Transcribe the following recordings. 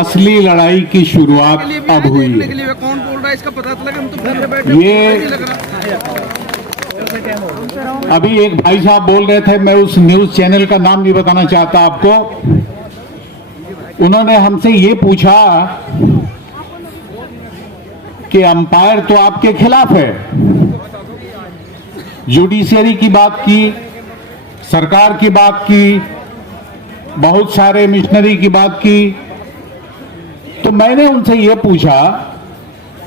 असली लड़ाई की शुरुआत अब हुई है। कौन बोल रहा है इसका पता चला कि हम तो घर में बैठे ये अभी एक भाई साहब बोल रहे थे, मैं उस न्यूज चैनल का नाम नहीं बताना चाहता आपको। उन्होंने हमसे ये पूछा कि अंपायर तो आपके खिलाफ है, जुडिशियरी की बात की, सरकार की बात की, बहुत सारे मिशनरी की बात की। तो मैंने उनसे यह पूछा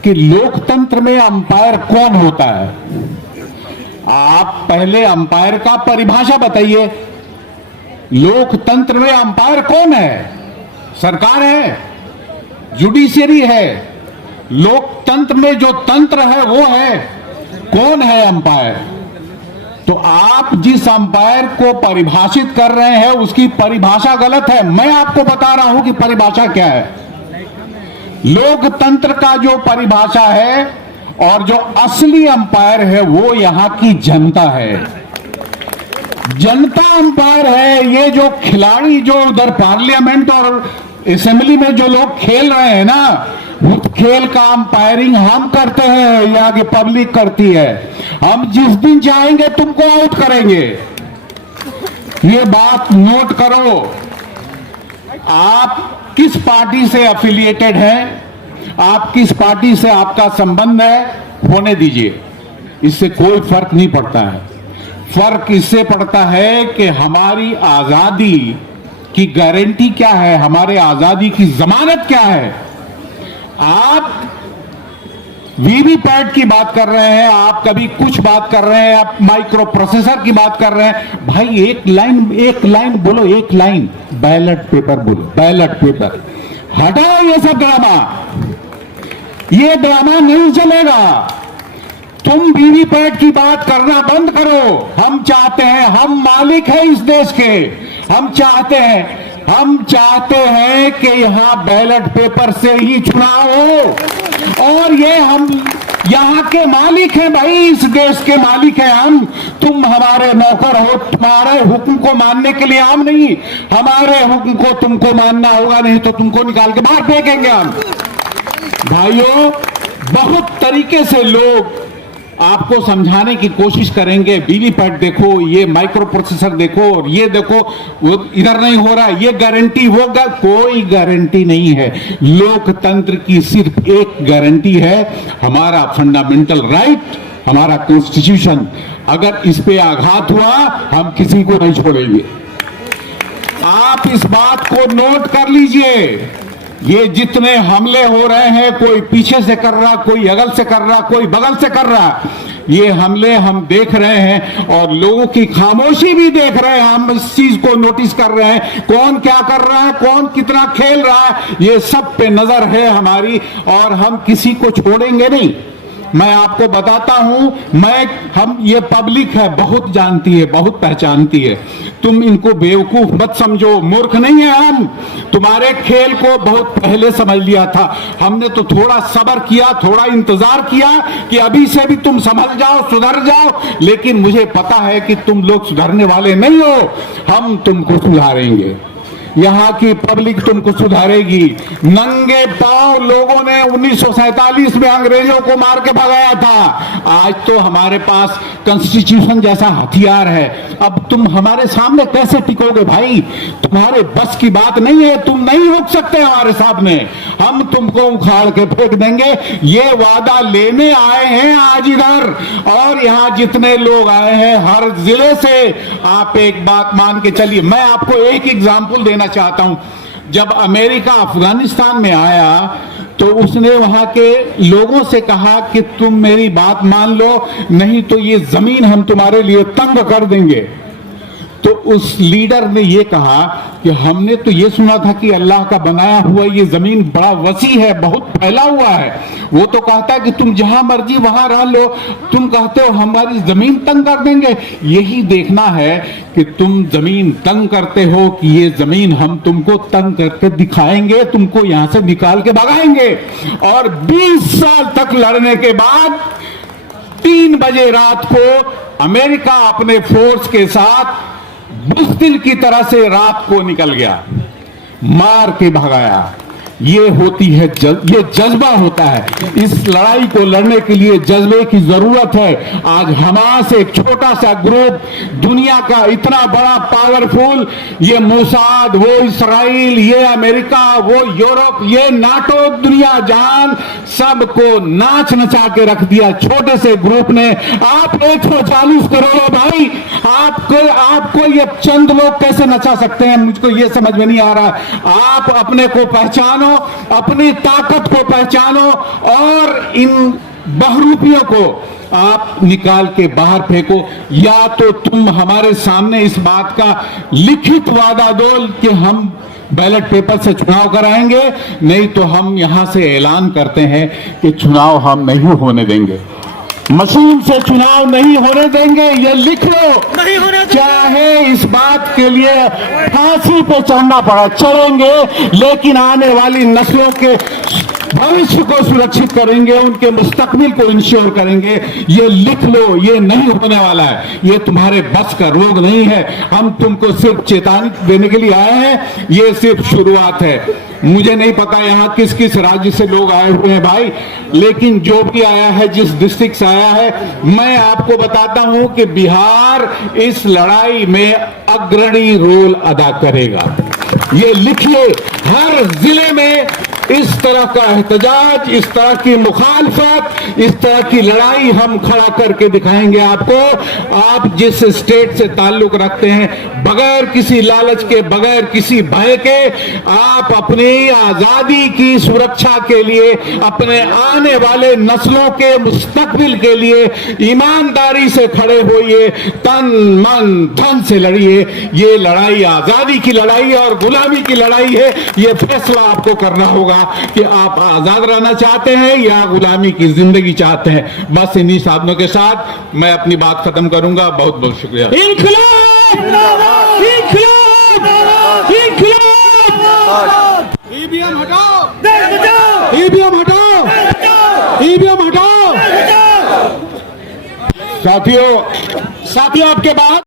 कि लोकतंत्र में अंपायर कौन होता है? आप पहले अंपायर का परिभाषा बताइए। लोकतंत्र में अंपायर कौन है? सरकार है, जुडिशियरी है। लोकतंत्र में जो तंत्र है वो है, कौन है अंपायर? तो आप जिस अंपायर को परिभाषित कर रहे हैं उसकी परिभाषा गलत है। मैं आपको बता रहा हूं कि परिभाषा क्या है। लोकतंत्र का जो परिभाषा है और जो असली अंपायर है वो यहां की जनता है। जनता अंपायर है। ये जो खिलाड़ी जो उधर पार्लियामेंट और असेंबली में जो लोग खेल रहे हैं ना, उस खेल का अंपायरिंग हम करते हैं या कि पब्लिक करती है। हम जिस दिन चाहेंगे तुमको आउट करेंगे। ये बात नोट करो। आप किस पार्टी से एफिलिएटेड हैं, आप किस पार्टी से आपका संबंध है, होने दीजिए, इससे कोई फर्क नहीं पड़ता है। फर्क इससे पड़ता है कि हमारी आजादी की गारंटी क्या है, हमारे आजादी की जमानत क्या है। आप वीवीपैट की बात कर रहे हैं, आप कभी कुछ बात कर रहे हैं, आप माइक्रो प्रोसेसर की बात कर रहे हैं। भाई एक लाइन बोलो, एक लाइन बैलेट पेपर बोलो, बैलेट पेपर। हटाओ ये सब ड्रामा, ये ड्रामा नहीं चलेगा। तुम वीवीपैट की बात करना बंद करो। हम चाहते हैं, हम मालिक हैं इस देश के, हम चाहते हैं कि यहां बैलेट पेपर से ही चुनाव हो। और ये हम यहां के मालिक हैं भाई, इस देश के मालिक हैं हम। तुम हमारे नौकर हो, तुम्हारे हुक्म को मानने के लिए हम नहीं, हमारे हुक्म को तुमको मानना होगा, नहीं तो तुमको निकाल के बाहर फेंकेंगे हम। भाइयों, बहुत तरीके से लोग आपको समझाने की कोशिश करेंगे, वीवीपैट देखो, ये माइक्रो प्रोसेसर देखो, और ये देखो वो इधर नहीं हो रहा, ये गारंटी होगा। कोई गारंटी नहीं है। लोकतंत्र की सिर्फ एक गारंटी है, हमारा फंडामेंटल राइट, हमारा कॉन्स्टिट्यूशन। अगर इस पे आघात हुआ, हम किसी को नहीं छोड़ेंगे। आप इस बात को नोट कर लीजिए। ये जितने हमले हो रहे हैं, कोई पीछे से कर रहा, कोई अगल से कर रहा, कोई बगल से कर रहा, ये हमले हम देख रहे हैं और लोगों की खामोशी भी देख रहे हैं। हम इस चीज को नोटिस कर रहे हैं, कौन क्या कर रहा है, कौन कितना खेल रहा है, ये सब पे नजर है हमारी, और हम किसी को छोड़ेंगे नहीं। मैं आपको बताता हूं, हम ये पब्लिक है, बहुत जानती है, बहुत पहचानती है। तुम इनको बेवकूफ मत समझो, मूर्ख नहीं है हम। तुम्हारे खेल को बहुत पहले समझ लिया था। हमने तो थोड़ा सब्र किया, थोड़ा इंतजार किया कि अभी से भी तुम समझ जाओ, सुधर जाओ, लेकिन मुझे पता है कि तुम लोग सुधरने वाले नहीं हो। हम तुमको सुधारेंगे, यहां की पब्लिक तुमको सुधारेगी। नंगे पांव लोगों ने 1947 में अंग्रेजों को मार के भगाया था। आज तो हमारे पास कॉन्स्टिट्यूशन जैसा हथियार है। अब तुम हमारे सामने कैसे टिकोगे भाई? तुम्हारे बस की बात नहीं है, तुम नहीं रुक सकते हमारे सामने। हम तुमको उखाड़ के फेंक देंगे। ये वादा लेने आए हैं आज इधर, और यहां जितने लोग आए हैं हर जिले से, आप एक बात मान के चलिए। मैं आपको एक एग्जाम्पल देना चाहता हूं। जब अमेरिका अफगानिस्तान में आया तो उसने वहां के लोगों से कहा कि तुम मेरी बात मान लो, नहीं तो ये जमीन हम तुम्हारे लिए तंग कर देंगे। तो उस लीडर ने ये कहा कि हमने तो ये सुना था कि अल्लाह का बनाया हुआ ये जमीन बड़ा वसी है, बहुत फैला हुआ है। वो तो कहता है कि तुम जहां मर्जी वहां रह लो, तुम कहते हो हमारी जमीन तंग कर देंगे। यही देखना है कि तुम जमीन तंग करते हो कि ये जमीन हम तुमको तंग करके दिखाएंगे, तुमको यहां से निकाल के भगाएंगे। और 20 साल तक लड़ने के बाद 3 बजे रात को अमेरिका अपने फोर्स के साथ बुज़दिल की तरह से रात को निकल गया, मार के भगाया। ये होती है ये जज्बा होता है। इस लड़ाई को लड़ने के लिए जज्बे की जरूरत है। आज हमास एक छोटा सा ग्रुप, दुनिया का इतना बड़ा पावरफुल, ये मोसाद, वो इसराइल, ये अमेरिका, वो यूरोप, ये नाटो, दुनिया जहान, सबको नाच नचा के रख दिया छोटे से ग्रुप ने। आप 140 करोड़ हो भाई, आपको ये चंद लोग कैसे नचा सकते हैं, मुझको ये समझ में नहीं आ रहा। आप अपने को पहचानो, अपनी ताकत को पहचानो और इन बहरूपियों को आप निकाल के बाहर फेंको। या तो तुम हमारे सामने इस बात का लिखित वादा दो कि हम बैलेट पेपर से चुनाव कराएंगे, नहीं तो हम यहां से ऐलान करते हैं कि चुनाव हम नहीं होने देंगे, मशीन से चुनाव नहीं होने देंगे। ये लिख लो, नहीं होने देंगे। चाहे इस बात के लिए फांसी पे चढ़ना पड़ा चढ़ेंगे, लेकिन आने वाली नस्लों के भविष्य को सुरक्षित करेंगे, उनके मुस्तकबिल को इंश्योर करेंगे। ये लिख लो, ये नहीं होने वाला है, ये तुम्हारे बस का रोग नहीं है। हम तुमको सिर्फ चेतावनी देने के लिए आए हैं, ये सिर्फ शुरुआत है। मुझे नहीं पता यहाँ किस किस राज्य से लोग आए हुए हैं भाई, लेकिन जो भी आया है, जिस डिस्ट्रिक्ट से आया है, मैं आपको बताता हूं कि बिहार इस लड़ाई में अग्रणी रोल अदा करेगा। ये लिखिए, हर जिले में इस तरह का एहतजाज, इस तरह की मुखालफत, इस तरह की लड़ाई हम खड़ा करके दिखाएंगे आपको। आप जिस स्टेट से ताल्लुक रखते हैं, बगैर किसी लालच के, बगैर किसी भय के, आप अपनी आजादी की सुरक्षा के लिए, अपने आने वाले नस्लों के मुस्तकबिल के लिए ईमानदारी से खड़े होइए, तन मन धन से लड़िए। ये लड़ाई आजादी की लड़ाई और गुलामी की लड़ाई है। ये फैसला आपको करना होगा कि आप आजाद रहना चाहते हैं या गुलामी की जिंदगी चाहते हैं। बस इन्हीं साधनों के साथ मैं अपनी बात खत्म करूंगा। बहुत बहुत शुक्रिया। ईवीएम हटाओ, ईवीएम हटाओ, ईवीएम हटाओ। साथियों आपके बाद